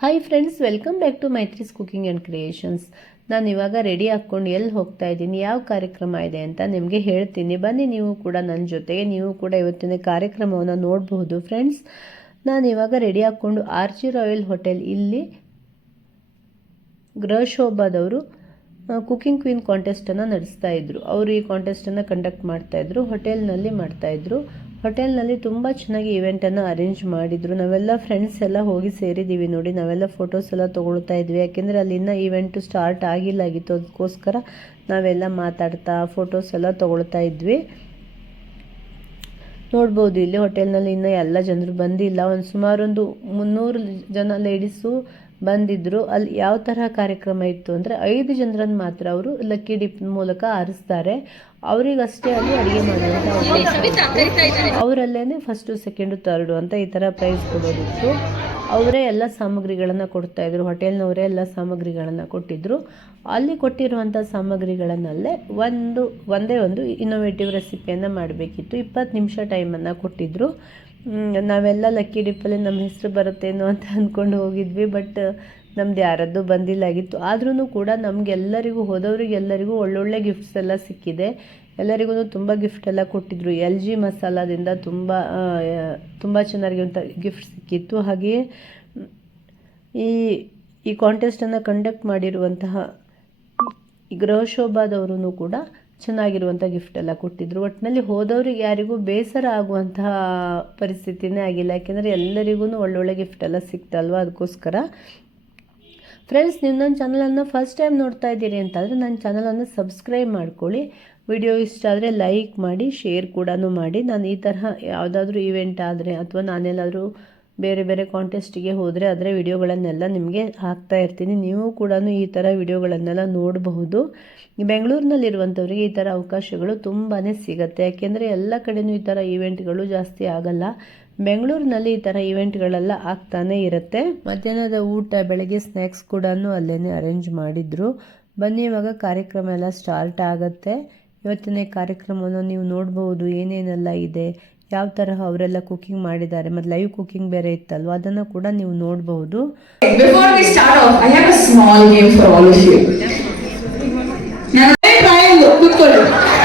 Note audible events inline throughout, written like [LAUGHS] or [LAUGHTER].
Hi friends welcome back to Maitri's cooking and creations ನಾನು ಇವಾಗ ready ಹಾಕ್ಕೊಂಡು ಎಲ್ಲಿ ಹೋಗ್ತಾ ಇದ್ದೀನಿ, ಯಾವ ಕಾರ್ಯಕ್ರಮ ಇದೆ ಅಂತ ನಿಮಗೆ ಹೇಳ್ತೀನಿ. ಬನ್ನಿ, ನೀವು ಕೂಡ ನನ್ನ ಜೊತೆಗೆ, ನೀವು ಕೂಡ ಇವತ್ತಿನ ಕಾರ್ಯಕ್ರಮವನ್ನು ನೋಡಬಹುದು ಫ್ರೆಂಡ್ಸ್ ನಾನು ಇವಾಗ ರೆಡಿ ಹಾಕ್ಕೊಂಡು ಆರ್ಚಿ ರಾಯಲ್ ಹೋಟೆಲ್ ಇಲ್ಲಿ ಗೃಹ ಶೋಭಾದವರು ಕುಕಿಂಗ್ ಕ್ವೀನ್ ಕಾಂಟೆಸ್ಟನ್ನು ನಡೆಸ್ತಾ ಇದ್ರು. ಅವರು ಈ ಕಾಂಟೆಸ್ಟನ್ನು ಕಂಡಕ್ಟ್ ಮಾಡ್ತಾಯಿದ್ರು ಹೋಟೆಲ್ನಲ್ಲಿ ಮಾಡ್ತಾ ಇದ್ರು. ಹೋಟೆಲ್ನಲ್ಲಿ ತುಂಬ ಚೆನ್ನಾಗಿ ಇವೆಂಟನ್ನು ಅರೇಂಜ್ ಮಾಡಿದ್ರು. ನಾವೆಲ್ಲ ಫ್ರೆಂಡ್ಸ್ ಎಲ್ಲ ಹೋಗಿ ಸೇರಿದ್ದೀವಿ ನೋಡಿ, ನಾವೆಲ್ಲ ಫೋಟೋಸ್ ಎಲ್ಲ ತೊಗೊಳ್ತಾ ಇದ್ವಿ. ಯಾಕೆಂದರೆ ಅಲ್ಲಿ ಇನ್ನೂ ಇವೆಂಟು ಸ್ಟಾರ್ಟ್ ಆಗಿಲ್ಲ, ಆಗಿತ್ತು. ಅದಕ್ಕೋಸ್ಕರ ನಾವೆಲ್ಲ ಮಾತಾಡ್ತಾ ಫೋಟೋಸ್ ಎಲ್ಲ ತೊಗೊಳ್ತಾ ಇದ್ವಿ. ನೋಡ್ಬೋದು, ಇಲ್ಲಿ ಹೋಟೆಲ್ನಲ್ಲಿ ಇನ್ನೂ ಎಲ್ಲ ಜನರು ಬಂದಿಲ್ಲ. ಒಂದು ಸುಮಾರೊಂದು ಮುನ್ನೂರು ಜನ ಲೇಡೀಸು ಬಂದಿದ್ದರು ಅಲ್ಲಿ ಯಾವ ತರಹ ಕಾರ್ಯಕ್ರಮ ಇತ್ತು ಅಂದರೆ ಐದು ಜನರನ್ನು ಮಾತ್ರ ಅವರು ಲಕ್ಕಿ ಡಿಪ್ ಮೂಲಕ ಆರಿಸ್ತಾರೆ. ಅವರಿಗಷ್ಟೇ ಅಲ್ಲಿ ಅಡುಗೆ ಮಾಡುವಂಥ ಅವರಲ್ಲೇ ಫಸ್ಟು ಸೆಕೆಂಡು ತರ್ಡು ಅಂತ ಈ ಥರ ಪ್ರೈಸ್ ಕೊಡೋದಿತ್ತು. ಅವರೇ ಎಲ್ಲ ಸಾಮಗ್ರಿಗಳನ್ನು ಕೊಡ್ತಾಯಿದ್ರು ಹೋಟೆಲ್ನವರೇ ಎಲ್ಲ ಸಾಮಗ್ರಿಗಳನ್ನು ಕೊಟ್ಟಿದ್ದರು ಅಲ್ಲಿ ಕೊಟ್ಟಿರುವಂಥ ಸಾಮಗ್ರಿಗಳನ್ನಲ್ಲೇ ಒಂದು, ಒಂದೇ ಒಂದು ಇನ್ನೋವೇಟಿವ್ ರೆಸಿಪಿಯನ್ನು ಮಾಡಬೇಕಿತ್ತು. ಇಪ್ಪತ್ತು ನಿಮಿಷ ಟೈಮನ್ನು ಕೊಟ್ಟಿದ್ದರು ನಾವೆಲ್ಲ ಲಕ್ಕಿ ಡಿಪ್ಪಲ್ಲಿ ನಮ್ಮ ಹೆಸರು ಬರುತ್ತೇನೋ ಅಂತ ಅಂದ್ಕೊಂಡು ಹೋಗಿದ್ವಿ ಬಟ್ ನಮ್ದು ಯಾರದ್ದು ಬಂದಿಲ್ಲಾಗಿತ್ತು ಆದ್ರೂ ಕೂಡ ನಮಗೆಲ್ಲರಿಗೂ, ಹೋದವರಿಗೆಲ್ಲರಿಗೂ ಒಳ್ಳೊಳ್ಳೆ ಗಿಫ್ಟ್ಸ್ ಎಲ್ಲ ಸಿಕ್ಕಿದೆ. ಎಲ್ಲರಿಗೂ ತುಂಬ ಗಿಫ್ಟ್ ಎಲ್ಲ ಕೊಟ್ಟಿದ್ರು. ಎಲ್ ಜಿ ಮಸಾಲಾದಿಂದ ತುಂಬ ತುಂಬ ಚೆನ್ನಾಗಿರುವಂಥ ಗಿಫ್ಟ್ ಸಿಕ್ಕಿತ್ತು. ಹಾಗೆಯೇ ಈ ಈ ಕಾಂಟೆಸ್ಟನ್ನು ಕಂಡಕ್ಟ್ ಮಾಡಿರುವಂತಹ ಈ ಗೃಹ ಶೋಭಾದವರು ಕೂಡ ಚೆನ್ನಾಗಿರುವಂಥ ಗಿಫ್ಟ್ ಎಲ್ಲ ಕೊಟ್ಟಿದ್ರು. ಒಟ್ಟಿನಲ್ಲಿ ಹೋದವ್ರಿಗೆ ಯಾರಿಗೂ ಬೇಸರ ಆಗುವಂತಹ ಪರಿಸ್ಥಿತಿನೇ ಆಗಿಲ್ಲ. ಯಾಕೆಂದರೆ ಎಲ್ಲರಿಗೂ ಒಳ್ಳೊಳ್ಳೆ ಗಿಫ್ಟ್ ಎಲ್ಲ ಸಿಕ್ತಲ್ವ ಅದಕ್ಕೋಸ್ಕರ ಫ್ರೆಂಡ್ಸ್ ನೀವು ನನ್ನ ಚಾನಲನ್ನು ಫಸ್ಟ್ ಟೈಮ್ ನೋಡ್ತಾ ಇದ್ದೀರಿ ಅಂತಂದರೆ ನನ್ನ ಚಾನಲನ್ನು ಸಬ್ಸ್ಕ್ರೈಬ್ ಮಾಡ್ಕೊಳ್ಳಿ. ವಿಡಿಯೋ ಇಷ್ಟ ಆದರೆ ಲೈಕ್ ಮಾಡಿ ಶೇರ್ ಕೂಡ ಮಾಡಿ. ನಾನು ಈ ತರಹ ಯಾವುದಾದ್ರೂ ಇವೆಂಟ್ ಆದರೆ ಅಥವಾ ನಾನೆಲ್ಲಾದರೂ ಬೇರೆ ಬೇರೆ ಕಾಂಟೆಸ್ಟಿಗೆ ಹೋದರೆ ಅದರ ವಿಡಿಯೋಗಳನ್ನೆಲ್ಲ ನಿಮಗೆ ಹಾಕ್ತಾ ಇರ್ತೀನಿ. ನೀವು ಕೂಡ ಈ ಥರ ವಿಡಿಯೋಗಳನ್ನೆಲ್ಲ ನೋಡಬಹುದು. ಬೆಂಗಳೂರಿನಲ್ಲಿರುವಂಥವ್ರಿಗೆ ಈ ಥರ ಅವಕಾಶಗಳು ತುಂಬಾ ಸಿಗುತ್ತೆ. ಯಾಕೆಂದರೆ ಎಲ್ಲ ಕಡೆಯೂ ಈ ಥರ ಈವೆಂಟ್ಗಳು ಜಾಸ್ತಿ ಆಗಲ್ಲ. ಬೆಂಗಳೂರಿನಲ್ಲಿ ಈ ಥರ ಈವೆಂಟ್ಗಳೆಲ್ಲ ಆಗ್ತಾನೆ ಇರುತ್ತೆ. ಮಧ್ಯಾಹ್ನದ ಊಟ, ಬೆಳಗ್ಗೆ ಸ್ನ್ಯಾಕ್ಸ್ ಕೂಡ ಅಲ್ಲೇ ಅರೇಂಜ್ ಮಾಡಿದ್ರು. ಬನ್ನಿ, ಇವಾಗ ಕಾರ್ಯಕ್ರಮ ಎಲ್ಲ ಸ್ಟಾರ್ಟ್ ಆಗುತ್ತೆ. ಇವತ್ತಿನ ಕಾರ್ಯಕ್ರಮವನ್ನು ನೀವು ನೋಡಬಹುದು. ಏನೇನೆಲ್ಲ ಇದೆ? ಯಾವ ತರಹ ಅವರೆಲ್ಲ ಕುಕಿಂಗ್ ಮಾಡಿದ್ದಾರೆ ಮತ್ತೆ ಲೈವ್ ಕುಕಿಂಗ್ ಬೇರೆ ಇತ್ತಲ್ವ? ಅದನ್ನ ಕೂಡ ನೀವು ನೋಡಬಹುದು. Small game for all of have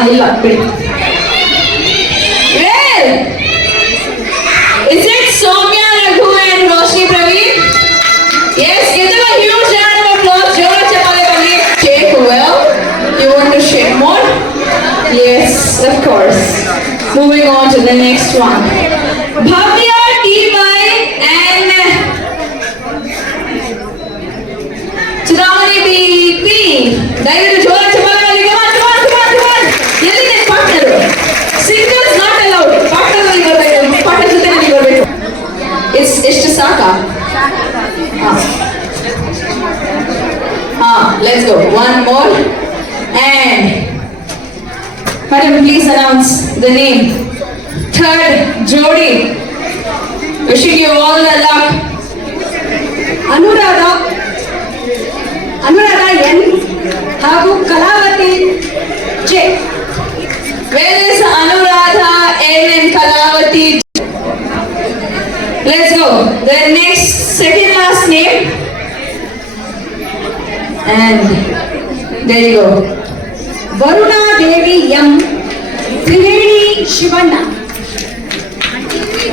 ಯಾರಿಲ್ಲ ಆ ಇಲ್ಲ ಬಿಡಿ Well, is it Soumya, Raghu and Roshni Praveen? Yes, give them a huge round of applause. Jora Chapale Bali. Shake well. You want to shake more? Yes, of course. Moving on to the next one. Bhavya let's go. One more. And madam, please announce the name. Third, Jody. Wishing you all the luck. Anuradha. Anuradha N. Hagu Kalavati J. Where is Anuradha N and Kalavati J? Let's go. The next, second last name. And there you go. Varuna Devi M Triveni Shivanna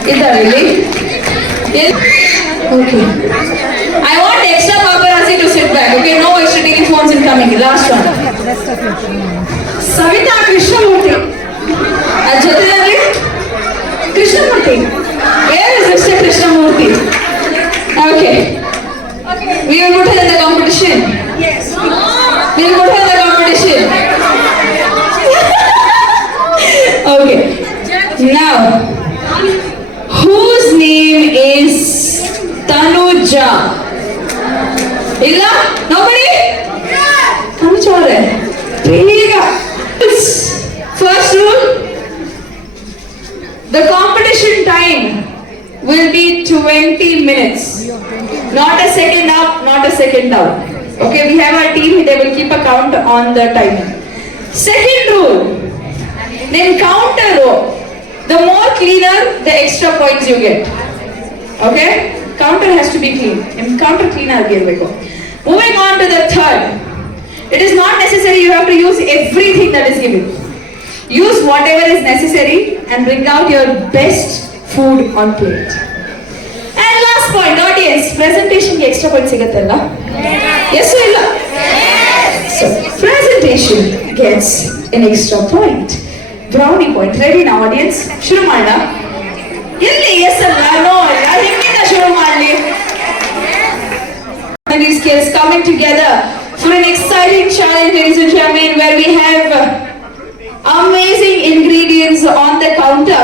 ಇದ್ದಾರೆ ಇಲ್ಲಿ okay I want extra paparazzi to sit back okay no extra taking phones and coming last one Savitha Krishnamurthy ಅದ್ ಜೊತೆಯಲ್ಲಿ Krishnamurthy count on the timing second rule then counter row the more cleaner the extra points you get okay counter has to be clean and counter clean ಆಗಿರ್ಬೇಕು moving on to the third it is not necessary you have to use everything that is given use whatever is necessary and bring out your best food on plate and last point audience presentation ಗೆ extra point ಸಿಗತ್ತಲ್ಲ yes or ಇಲ್ಲ so presentation gets an extra point brownie point ready now audience ಶುರು ಮಾಡೋಣ ಎಲ್ಲಿ yes ಅಲ್ಲ no ಹಿಂಗಿಂದ ಶುರು ಮಾಡಲಿ and these kids coming together for an exciting challenge, ladies and gentlemen, where we have amazing ingredients on the counter.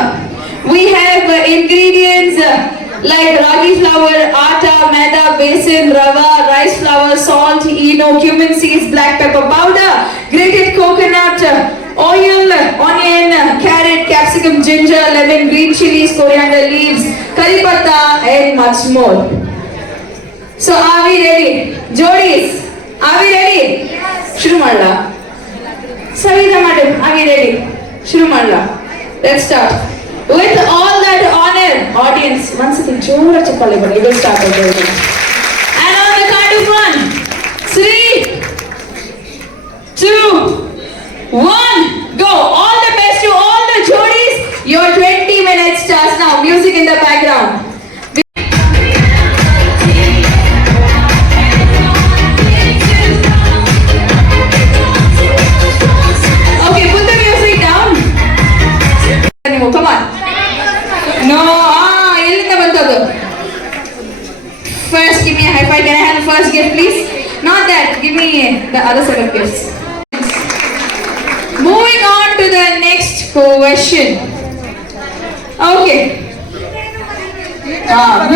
We have uh, ingredients uh, like ragi flour, atta, maida, besan, rava, rice flour, salt, eno, cumin seeds, black pepper powder, grated coconut, uh, oil, onion, uh, carrot, capsicum, ginger, lemon, green chilies, coriander leaves, curry patta, and much more. So are we ready? Jodis, are we ready? ಶುರು ಮಾಡಲ Savitha madam are we ready? ಶುರು ಮಾಡಲ Let's start. With all that honor, audience, once again, Chura Chapali, but you will start the. And on the count of one, three, two, one, go. All the best to all the juries. Your 20 minutes starts now. Music in the background. another set of gifts. Moving on to the next question. Okay. Ah,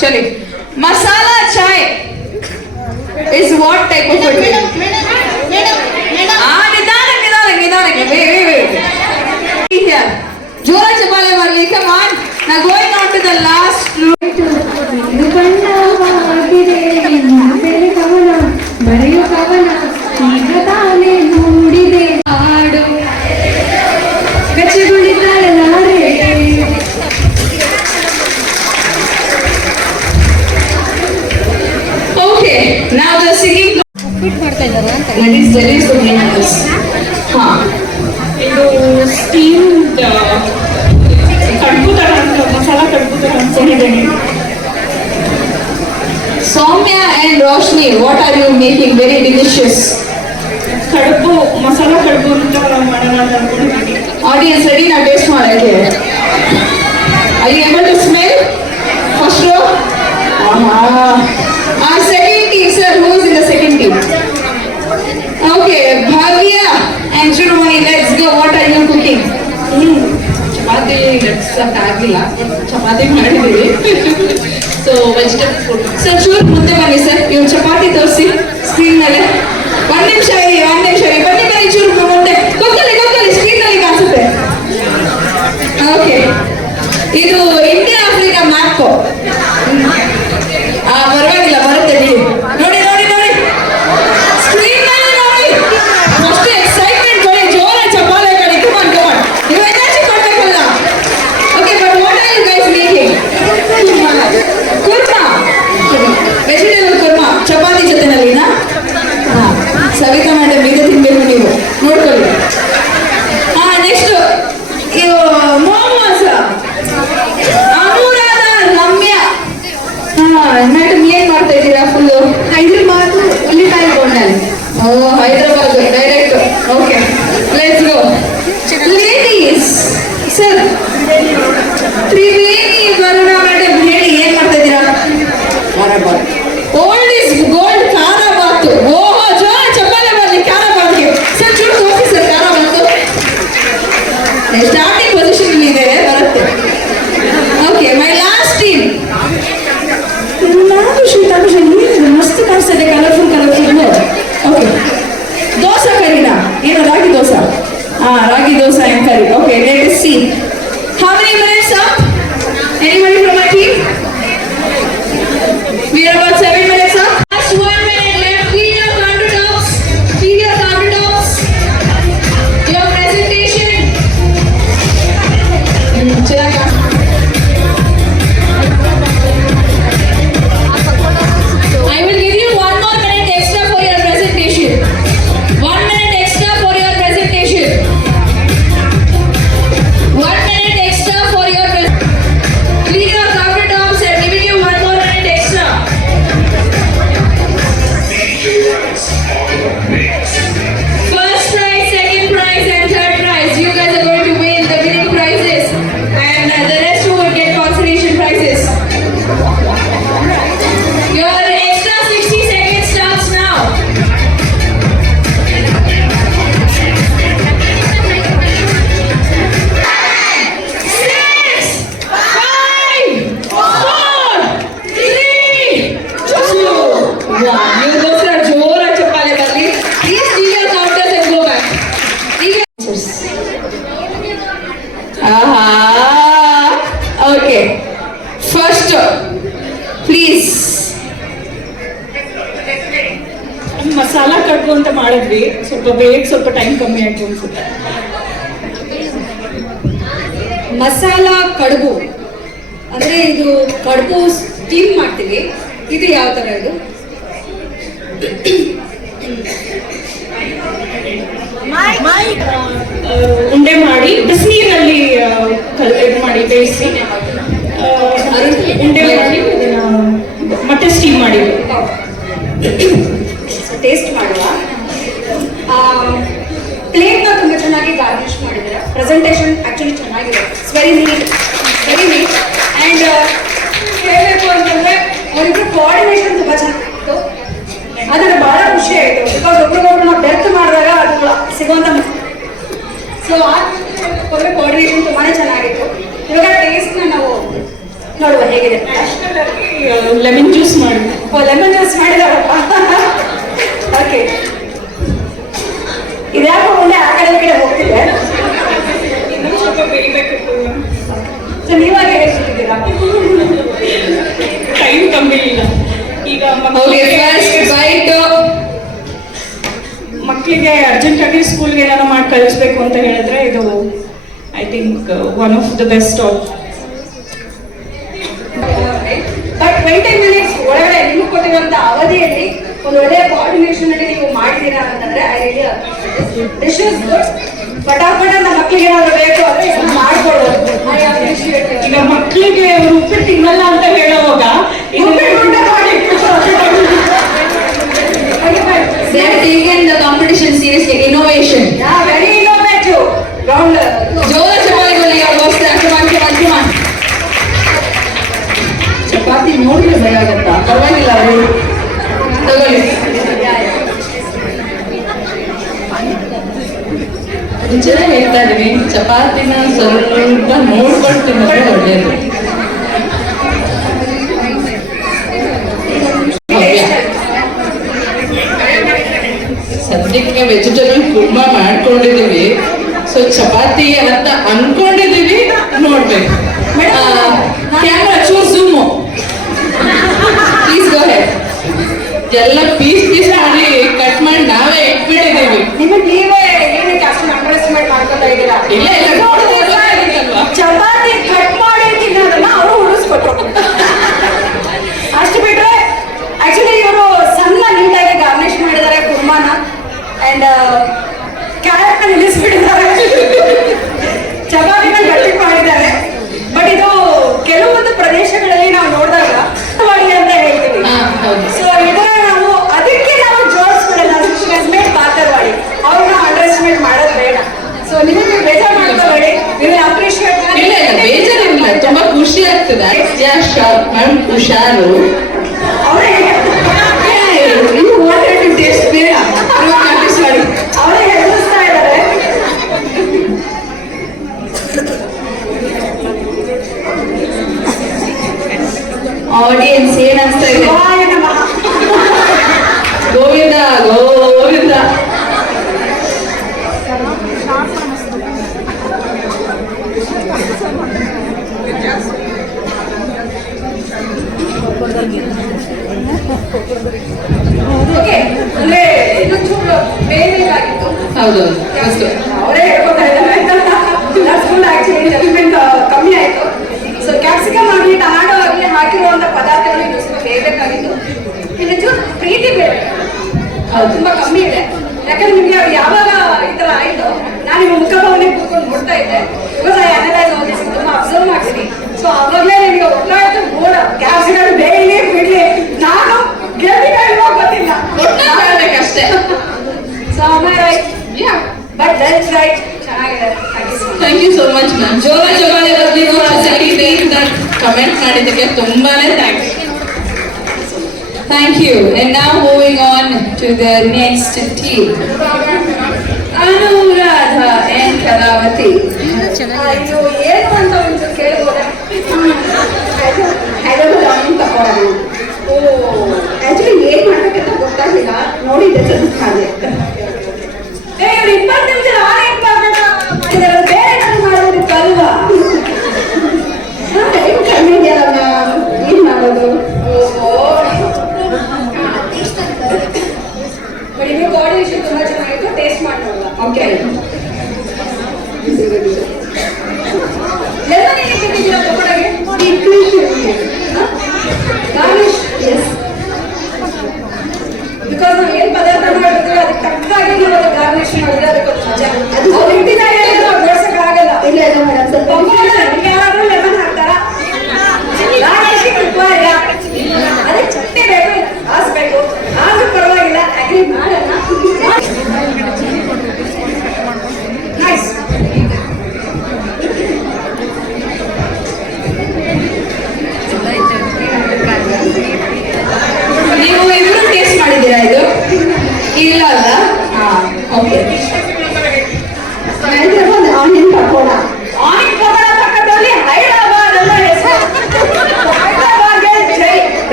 Chali. Masala chai is what type of food? Ah, nidana, nidana, nidana. Wait, wait, wait. Here. Jora chapale varli. Come on. Now going on to the last. ನಡ್ಸಕ್ ಆಗಿಲ್ಲ ಚಪಾತಿ ಮಾಡಿದ್ದೀವಿ so vegetables food sir ಚೂರು ಮುಂದೆ ಬನ್ನಿ sir ಇವ್ರು ಚಪಾತಿ ತೋರಿಸಿ screen ಮೇಲೆ. ಒಂದ್ ನಿಮಿಷ ಇರಿ, ಒಂದ್ ನಿಮಿಷ ಇರಿ. ಬನ್ನಿ ಬನ್ನಿ, ಚೂರು ಮುಂದೆ. ಗೊತ್ತಲ್ಲಿ ಗೊತ್ತಲ್ಲಿ ಸ್ಕ್ರೀನ್ನಲ್ಲಿ ಕಾಣಿಸುತ್ತೆ. ಓಕೆ ಇದು India Africa map Ah, ragi dosa and curry. Okay, let us see masala kadubu. ಅಂದ್ರೆ ಇದು ಕಡುಬು ಸ್ಟೀಮ್ ಮಾಡ್ತೀವಿ. ಇದು ಯಾವ ತರ ಇದು? ಉಂಡೆ ಮಾಡಿ ಬಿಸಿನೀರಲ್ಲಿ ಇದು ಮಾಡಿ ಬೇಯಿಸಿ. ಉಂಡೆ ಮಾಡಿ ಮತ್ತೆ ಸ್ಟೀಮ್ ಮಾಡಿದ್ರು ಟೇಸ್ಟ್ ಮಾಡುವ. ಪ್ಲೇಟ್ನ ತುಂಬ ಚೆನ್ನಾಗಿ ಗಾರ್ನಿಶ್ ಮಾಡಿದ್ದಾರೆ ಪ್ರೆಸೆಂಟೇಷನ್ ಆಕ್ಚುಲಿ ಚೆನ್ನಾಗಿದೆ it's very neat very neat and ಹೇಳಬೇಕು ಅಂತಂದರೆ ಅವರಿಬ್ಬರು ಕೋಆರ್ಡಿನೇಷನ್ ತುಂಬ ಚೆನ್ನಾಗಿತ್ತು. ಅದನ್ನು ಭಾಳ ಖುಷಿ ಆಯಿತು. ಬಿಕಾಸ್ ಒಬ್ರಿಗೊಬ್ರು ನಾವು ಬೆರ್ತ್ ಮಾಡಿದಾಗ ಅದು ಸಿಗುವಂಥ ಸೊ ಆ ಕೋಆರ್ಡಿನೇಷನ್ ತುಂಬಾ ಚೆನ್ನಾಗಿತ್ತು. ಇವಾಗ ಟೇಸ್ಟ್ನ ನಾವು ನೋಡುವ ಹೇಗಿದೆ. ಲೆಮನ್ ಜ್ಯೂಸ್ ಮಾಡಿದ್ವಿ. ಓ ಲೆಮನ್ ಜ್ಯೂಸ್ ಮಾಡಿದಾರಪ್ಪ. ಓಕೆ ಇದ್ಯಾಕೋ ಮುಂದೆ ಆ ಕಡೆ ಕಡೆ ಹೋಗ್ತಿದೆ ಇನ್ನೂ ಸ್ವಲ್ಪ ಬೇಯಬೇಕಿತ್ತು ಸೊ ನೀವಾಗ ಹೇಳ್ತಿದ್ದೀರಾ ಟೈಮ್ ಕಮ್ಮಿ ಇಲ್ಲ. ಈಗ ಮಕ್ಕಳಿಗೆ ಅರ್ಜೆಂಟ್ ಆಗಿ ಸ್ಕೂಲ್ಗೆ ಏನಾರ ಮಾಡಿ ಕಳಿಸ್ಬೇಕು ಅಂತ ಹೇಳಿದ್ರೆ ಇದು I think one of the best of but twenty minutes ಒಳಗಡೆ ನಿಮ್ಗೆ ಕೊಟ್ಟಿರುವಂತ ಅವಧಿಯಲ್ಲಿ ಒಂದು ಒಳ್ಳೆಯ ಕೋಆರ್ಡಿನೇಷನ್ ಅಲ್ಲಿ ನೀವು ಮಾಡಿದ್ದೀರಾ ಅಂತಂದ್ರೆ I really this is good ಪಟಾಪಟ ನಮ್ಮ ಮಕ್ಕಳಿಗೆ ಏನಾದ್ರು ಬೇಕು ಅಂದ್ರೆ ಇದನ್ನ ಅಪ್ರಿಷಿಯೇಟ್ ಈಗ ಮಕ್ಕಳಿಗೆ ಅವರು ಉಪ್ಪಿಟ್ಟು ತಿನ್ನಲ್ಲ ಅಂತ ಹೇಳುವಾಗ ಎಲ್ಲ ಪೀಸ್ ಪೀಸ್ ಮಾಡಿ ಕಟ್ ಮಾಡಿ ನಾವೇ ಇಟ್ಬಿಟ್ಟಿದ್ದೀವಿ ನಿಮಗೆ ನೀವೇ ಏನಕ್ಕೆ ಅಷ್ಟು ಅಂಡರ್ ಎಸ್ಟಿಮೇಟ್ ಮಾಡ್ಕೊತಾ ಇದ್ದೀರಾ? ಇಲ್ಲ ಇಲ್ಲ ನೋಡಿದ್ರೆ ಗೊತ್ತಾಗುತ್ತಲ್ವಾ? ಚಪಾತಿ ಕಟ್ ಮಾಡಿ ತಿನ್ನೋದನ್ನ ಅವರು ಉಳಿಸ್ಕೊಟ್ರು ಅಷ್ಟು ಬಿಟ್ರೆ ಆಕ್ಚುಲಿ ಇವರು ಸಣ್ಣ ನೀಟಾಗಿ ಗಾರ್ನಿಶ್ ಮಾಡಿದ್ದಾರೆ ಕುರ್ಮಾನ. ಅಂಡ್ ಕ್ಯಾರೆಟ್ ನಿಲ್ಲಿಸ್ಬಿಟ್ಟಿದ್ದಾರೆ ಚಪಾತಿನ ಗಟ್ಟಿ ಮಾಡಿದ್ದಾರೆ ಬಟ್ ಇದು ಕೆಲವೊಂದು ಪ್ರದೇಶಗಳಲ್ಲಿ ನಾವು ನೋಡಿದಾಗ ಮಾಡಿ ಅಂತ ಹೇಳ್ತೀವಿ ಹಾ, ಹೌದು. ಸೊ ಇದನ್ನ ನಾವು ಅದಕ್ಕೆ ನಾವು ಜೋಡಿಸ್ಬಿಡಲ್ಲ ಮೇಡ್ ಪಾತ್ರವಾಡಿ ಅವ್ರನ್ನ ಅಂಡರ್ ಎಸ್ಟಿಮೇಟ್ ಮಾಡೋದು ಬೇಡ ಸೊ ನಿಮಗೆ ಬೇಜಾರು ಮಾಡ್ಕೋಬೇಡಿ ನೀವು ಅಪ್ರಿಷಿಯೇಟ್ ಇಲ್ಲ ಇಲ್ಲ ಬೇಜಾರಿಲ್ಲ ತುಂಬಾ ಖುಷಿ ಆಗ್ತದೆ. ಮ್ಯಾಮ್ ಹುಷಾರು ಅವರೇ ನಿಮಗೆ ಯಾವಾಗ ಈ ತರ ಆಯ್ತು? ನಾನು ನಿಮ್ಮ ಮುಖಭಾವನೆ ಕೂತ್ಕೊಂಡು ನೋಡ್ತಾ ಇದ್ದೆ. Because I analyse all this ತುಂಬಾ ಅಬ್ಸರ್ವ್ ಮಾಡ್ತೀನಿ. ಸೊ ಅವಾಗಲೇ ನಿಮಗೆ ಒಟ್ಟಾಯ್ತು ಬೋರ್ಡ್ ಕ್ಯಾಪ್ಸಿಗಳು ಬೇಯಲಿ ಬಿಡ್ಲಿ. ನಾನು ಗೆದ್ದಿಗೆ ಇಲ್ವೋ ಗೊತ್ತಿಲ್ಲ. ಅಷ್ಟೇ so right yeah but that's right ಚೆನ್ನಾಗಿದೆ. Thank you so much ma'am ಜೋರ ಜೋರಾಗಿ ದ ಕಮೆಂಟ್ ಮಾಡಿದ್ದಕ್ಕೆ ತುಂಬಾನೇ you thank you And now moving on to the next team. Sharavathi ಇದು ಏನು ಅಂತ ಒಂದು ಕೇಳ್ಬೋದ? ತಗೊಳ್ಳೋಣ ಓ ಆಕ್ಚುಲಿ ಏನ್ ಮಾಡ್ಬೇಕಂತ ಗೊತ್ತಾಗಿಲ್ಲ ನೋಡಿದ್ದೆ ಹಾಗೆ ಇಪ್ಪತ್ತನೇ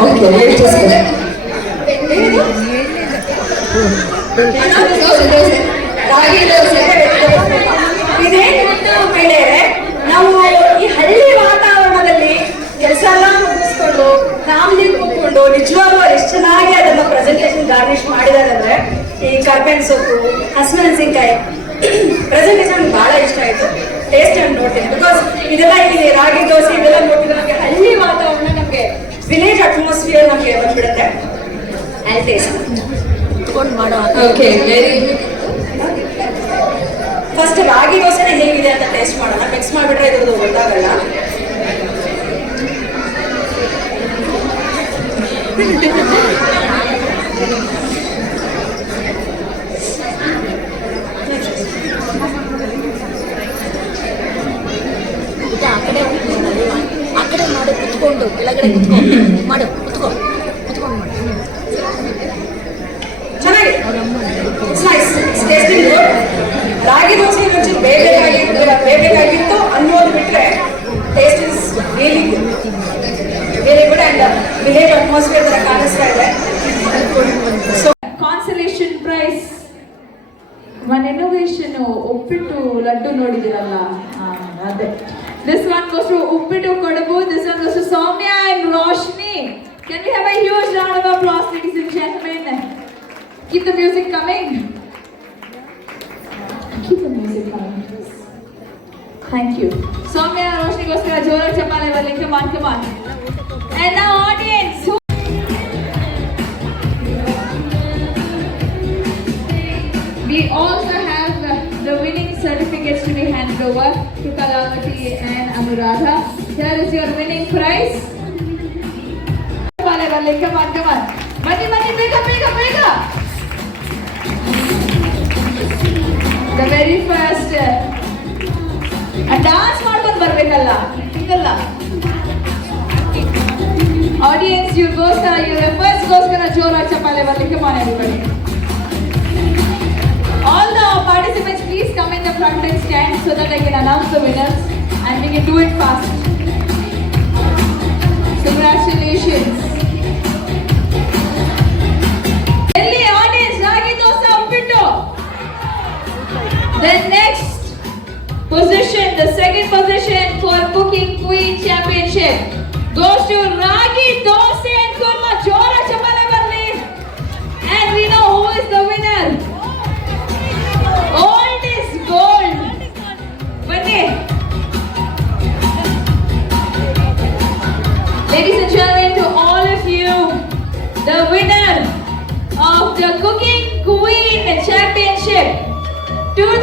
ಓಕೆ ರಾಗಿ ದೋಸೆ ಇದೇನು ಹೇಳಿದ್ರೆ ನಾವು ಈ ಹಳ್ಳಿ ವಾತಾವರಣದಲ್ಲಿ ಕೆಲಸ ಎಲ್ಲ ಮುಗಿಸ್ಕೊಂಡು ಫ್ಯಾಮಿಲಿ ಕೂತ್ಕೊಂಡು ನಿಜವಾಗ್ಲೂ ಎಷ್ಟು ಚೆನ್ನಾಗಿ ಅದನ್ನ ಪ್ರೆಸೆಂಟೇಷನ್ ಗಾರ್ನಿಶ್ ಮಾಡಿದ್ದಾರೆ ಅಂದ್ರೆ ಈ ಕರ್ಬೇನ್ ಸೊಪ್ಪು ಹಸಿಮೆಣಸಿನ್ಕಾಯಿ ಪ್ರೆಸೆಂಟೇಷನ್ ಬಹಳ ಇಷ್ಟ ಆಯ್ತು. ಟೇಸ್ಟ್ ಅಂಡ್ ನೋಡ್ತೀನಿ. ಬಿಕಾಸ್ ಇದೆಲ್ಲ ಇಲ್ಲಿ ರಾಗಿ ದೋಸೆ ಇದೆಲ್ಲ ನೋಡಿದ್ರೆ ನಮಗೆ ಹಳ್ಳಿ ವಾತಾವರಣ ನಮಗೆ ವಿಲೇಜ್ ಅಟ್ಮಾಸ್ಫಿಯರ್ ನಮಗೆ ಬಂದ್ಬಿಡುತ್ತೆ. Taste okay very first ragi ದೋಸೆನೇ ಹೇಗಿದೆ ಅಂತ ಟೇಸ್ಟ್ ಮಾಡೋಣ. ಮಿಕ್ಸ್ ಮಾಡಿಬಿಟ್ರೆ ಇದ್ರದ್ದು ಗೊತ್ತಾಗಲ್ಲ [LAUGHS] ಈಗ ಆ ಕಡೆ ಹೋಗ್ತೀನಿ ಕಡೆ ಮಾಡು, ಕುತ್ಕೊಂಡು, ಕೆಳಗಡೆ ಕುತ್ಕೊಂಡು ಮಾಡು, ಕುತ್ಕೋ. ಕುತ್ಕೊಂಡು ಮಾಡು. good. ರಾಗಿ ದೋಸೆ ರುಚಿ ಬೇಬೇಕಾಗಿತ್ತು ಬೇಬೇಕಾಗಿತ್ತು ಅನ್ನೋದು ಬಿಟ್ರೆ ಟೇಸ್ಟ್ ಇಸ್ ರಿಯಲಿ ಬೇರೆ ಕೂಡ ಅಂಡ್ ವಿಲೇಜ್ ಅಟ್ಮಾಸ್ಫಿಯರ್ ತರ ಕಾಣಿಸ್ತಾ ಇದೆ. Consolation prize one innovation uppittu laddu ನೋಡಿದಿರಲ್ಲ ಅದೇ. This one goes to Uppitu Kodabu. This one goes to Somya and Roshni. Can we have a huge round of applause, ladies and gentlemen? Keep the music coming. Keep the music coming. Thank you. Somya and Roshni goes to Ajora Chapale. Come on, come on. And the audience. and Anuradha. Here is your winning prize. Vale, vale, come on, come on. Money, money, bigger, bigger, bigger. The very first. Dance ಮಾಡ್ಕೊಂಡು ಬರ್ಬೇಕಲ್ಲ ಹಿಂಗಲ್ಲ audience ಇವ್ರಿಗೋಸ್ಕರ ಇವ್ರ ಎಫರ್ಟ್ಸ್ಗೋಸ್ಕರ ಜೋರಾಗಿ ಚಪ್ಪಾಳೆ ಬರ್ಲಿಕ್ಕೆ ಮಾನ Can do it fast. Congratulations. Delhi audience, Ragi Dosa Uppittu. The next position, the second position for Cooking Queen Championship goes to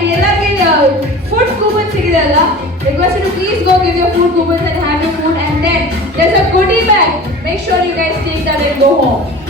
and Yelagin uh, food coupons request you to please go give your food coupons and have your food and then there's a goodie bag. Make sure you guys take that and go home.